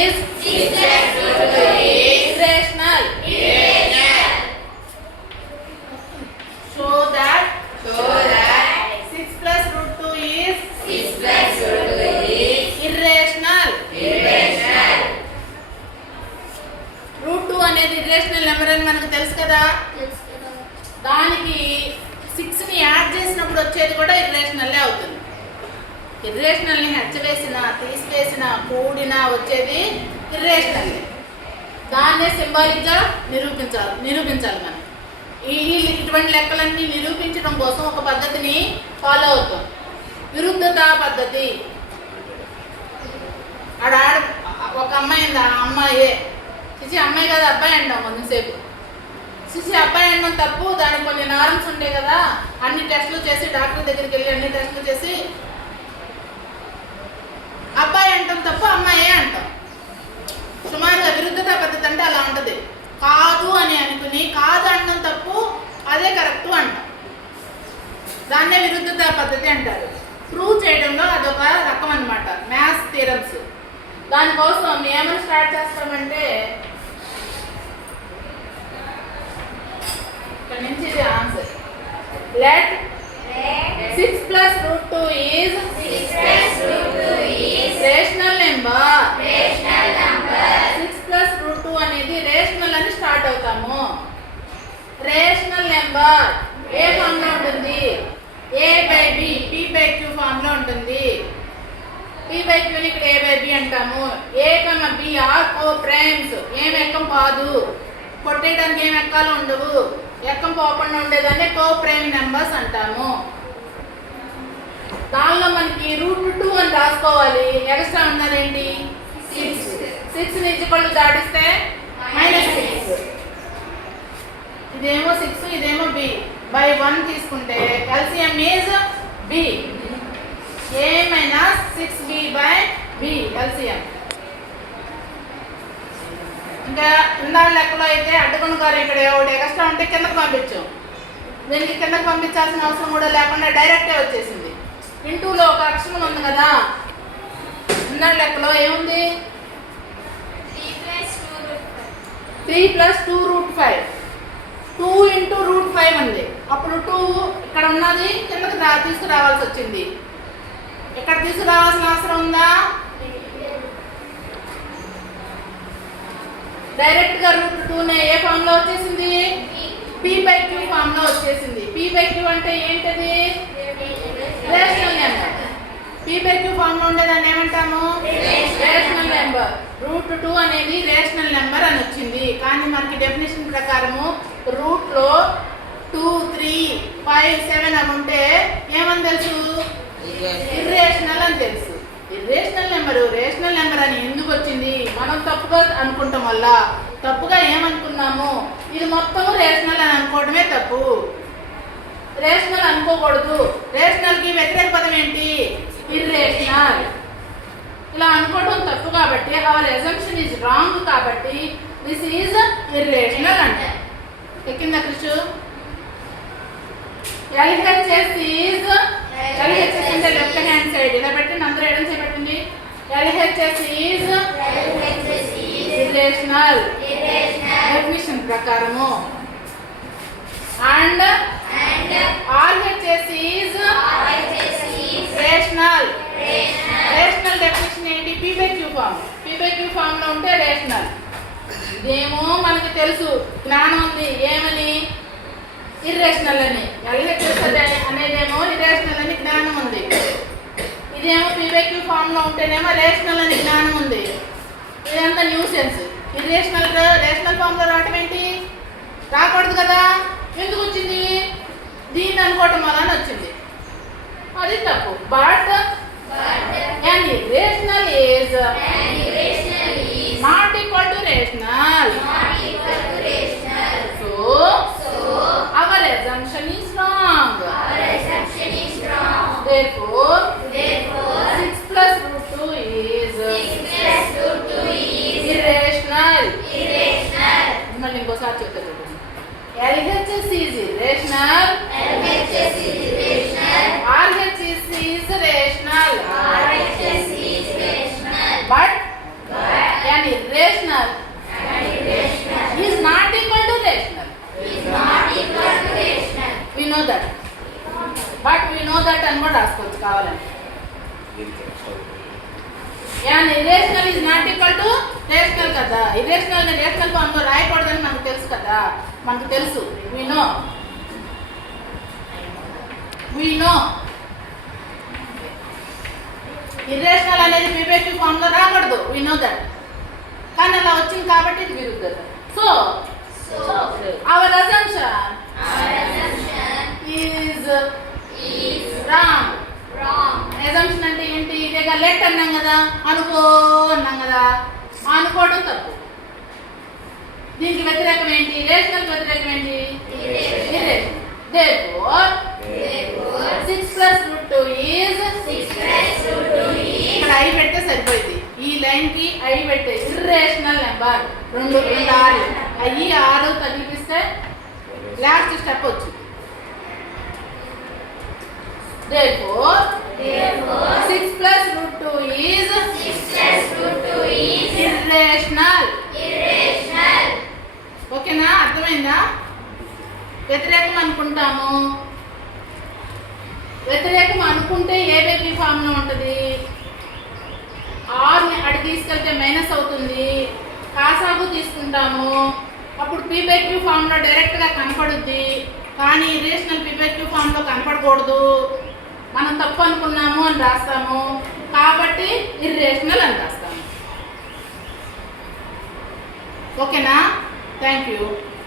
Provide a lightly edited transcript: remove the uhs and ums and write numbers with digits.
is 6 plus root 2 is irrational. Show that 6 plus root 2 is irrational. Root 2 అనేది irrational number అని మనకు తెలుసు కదా. దానికి 6 ని యాడ్ చేసినప్పుడు వచ్చేది కూడా irrational అవుతుంది. irrational ని హెచ్చవేసినా తీసివేసినా కూడినా వచ్చేది irrational. దాన్నే సింబాలిక్ గా నిరూపించాలి మనం. ఇటువంటి లెక్కలన్నీ నిరూపించడం కోసం ఒక పద్ధతిని ఫాలో అవుతాం, విరుద్ధతా పద్ధతి. ఒక అమ్మాయి ఉంది, ఆ అమ్మాయే చిచి అమ్మాయి కదా అబ్బాయి అంటాం కొంచెంసేపు. చిచి అబ్బాయి అనడం తప్పు, దానికి కొన్ని నార్మ్స్ ఉంటాయి కదా. అన్ని టెస్టులు చేసి డాక్టర్ దగ్గరికి వెళ్ళి అన్ని టెస్టులు చేసి అబ్బాయి అంటాం తప్పు, అమ్మాయే అంటాం. సుమారుగా విరుద్ధతా పద్ధతి అంటే అలా ఉంటుంది. కాదు అని అనుకుని కాదు అనడం తప్పు, అదే కరెక్ట్ అంటాం. దాన్నే విరుద్ధతా పద్ధతి అంటారు. ప్రూవ్ చేయడంలో అదొక రకం అన్నమాట, మ్యాథ్స్ థియరమ్స్. దానికోసం ఏమని స్టార్ట్ చేస్తామంటే ఇక్కడ నుంచి ఇది answer. Let 6 plus root 2 is rational number. 6 plus root 2 అనేది రేషనల్ అని స్టార్ట్ అవుతాము. రేషనల్ నెంబర్ ఏ ఫామ్ లో ఉంటుంది? a/b, p/q ఫామ్ లో ఉంటుంది. p/q ని ఇక్కడ a/b అంటాము. a, b are co primes. ఏం ఎక్కం కాదు, కొట్టేయడానికి ఏం ఎక్కాలు ఉండవు, ఎక్కం పోకుండా ఉండేదాన్ని కో ప్రైమ్ నెంబర్స్ అంటాము. దానిలో మనకి √2 అని రాసుకోవాలి. ఎక్స్ట్రా ఉన్నదేంటి 6. 6 ని ఇజ్జికళ్ళు దాటిస్తే -6. ఇదేమో 6, ఇదేమో b. బై 1 తీసుకుంటే LCM is b. a - 6b by b LCM. ఇంకా ఇందాక లెక్కలో అయితే అడ్డుకుని గారు ఇక్కడ ఒకటి ఎక్స్ట్రా ఉంటే కిందకు పంపించాం. దీనికి కిందకు పంపించాల్సిన అవసరం కూడా లేకుండా డైరెక్టే వచ్చేసింది. ఇంటూలో ఒక అక్షరం ఉంది కదా, ఇందాక లెక్కలో ఏముంది? 3 plus 2 √5. 2 into √5 ఉంది. అప్పుడు 2 ఇక్కడ ఉన్నది కిందకి తీసుకురావాల్సి వచ్చింది. ఇక్కడ తీసుకురావాల్సిన అవసరం ఉందా? డైరెక్ట్ గా √2 ఏ ఫామ్ లో వచ్చేసింది? p/q ఫామ్ లో వచ్చేసింది. p/q అంటే ఏంటది? Rational number. p/q ఫామ్ లో ఉండేదాన్ని ఏమంటాము? Rational number. √2 అనేది రేషనల్ నెంబర్ అని వచ్చింది. కానీ మనకి డెఫినేషన్ ప్రకారము రూట్ లో 2, 3, 5, 7 అని ఉంటే ఏమని తెలుసు? ఇర్రేషనల్ అని తెలుసు. ఇర్రేషనల్ నెంబర్ రేషనల్ నెంబర్ అని ఎందుకు వచ్చింది? మనం తప్పుగా అనుకుంటాం వల్ల. తప్పుగా ఏమనుకున్నాము? ఇది మొత్తం రేషనల్ అని అనుకోవడమే తప్పు. రేషనల్ అనుకోకూడదు. రేషనల్ కి వ్యతిరేక పదం ఏంటి? ఇర్రేషనల్. ఇలా అనుకోవడం తప్పు కాబట్టి అవర్ అజంప్షన్ ఈజ్ రాంగ్ కాబట్టి దిస్ ఈజ్ ఇర్రేషనల్ అంటే. ఎక్కిందా కృషు? LHS ఈజ్ LHS అంటే లెఫ్ట్ హ్యాండ్ సైడ్ ఇలా పెట్టండి, అందరూ ఎడం సైడ్ పెట్టండి. LHS ఈజ్ ఇర్రేషనల్ డెఫినిషన్ ప్రకారము. And RHS is rational. Rational definition ఏంటి? p/q form. p/q ఫామ్ లో ఉంటే రేషనల్. ఇదేమో మనకి తెలుసు, జ్ఞానం ఉంది. ఏమని? ఇర్రేషనల్ అని. LHS అనేదేమో ఇర్రేషనల్ అని జ్ఞానం ఉంది. ఇదేమో p/q ఫామ్ లో ఉంటేనేమో రేషనల్ అని జ్ఞానం ఉంది. ఇదంతా న్యూసెన్స్. రేషనల్ ఫామ్ లో రావటం ఏంటి? రాకూడదు కదా. ఎందుకు వచ్చింది? దీన్ని అనుకోవటం వల్ల వచ్చింది. అది తప్పు. But an irrational is not equal to rational. So our assumption is wrong. Therefore 6 plus √2 is irrational. మళ్ళీ ఇంకోసారి చెప్తా చూడండి. LHS is irrational. RHS is rational. But an irrational is not equal to rational కదా. Irrational ని rational form లో రాయకూడదని మనకు తెలుసు కదా. మనకు తెలుసు. వి నో ఇర్రేషనల్ అనేది పీపీక్యూ ఫామ్ లో రాకూడదు. We know that. కానీ అలా వచ్చింది కాబట్టి ఇది విరుద్ధత. So our assumption is wrong. Assumption అంటే ఏంటి? ఇదేగా లెట్ అన్నాం కదా, అనుకో అన్నాం కదా. అనుకోవడం తప్పు. దీనికి వ్యతిరేకం ఏంటి? రేషనల్ వ్యతిరేకం ఏంటి? Irrational. Therefore 6 plus root 2 is ఇక్కడ ఐ పెడితే సరిపోయింది. ఈ లైన్ కి ఐ పెట్టే ఇర్రేషనల్ నెంబర్. రెండు ఆరు అయ్యి 6 తగ్గిపిస్తే లాస్ట్ స్టెప్ వచ్చింది. Therefore 6 plus root 2 is irrational. ఓకేనా? అర్థమైందా? వ్యతిరేకం అనుకుంటాము. వ్యతిరేకం అనుకుంటే ఏబేబీ ఫామ్ లో ఉంటుంది. ఆర్ని అడి తీసుకెళ్తే మైనస్ అవుతుంది. కాసాగు తీసుకుంటాము, అప్పుడు పీపీక్యూ ఫామ్ లో డైరెక్ట్ గా కనపడుద్ది. కానీ ఇర్రేషనల్ పీపీక్యూ ఫామ్ లో కనపడకూడదు. మనం తప్పు అనుకున్నాము అని రాస్తాము, కాబట్టి ఇర్రేషనల్ అని రాస్తాము. ఓకేనా? Thank you.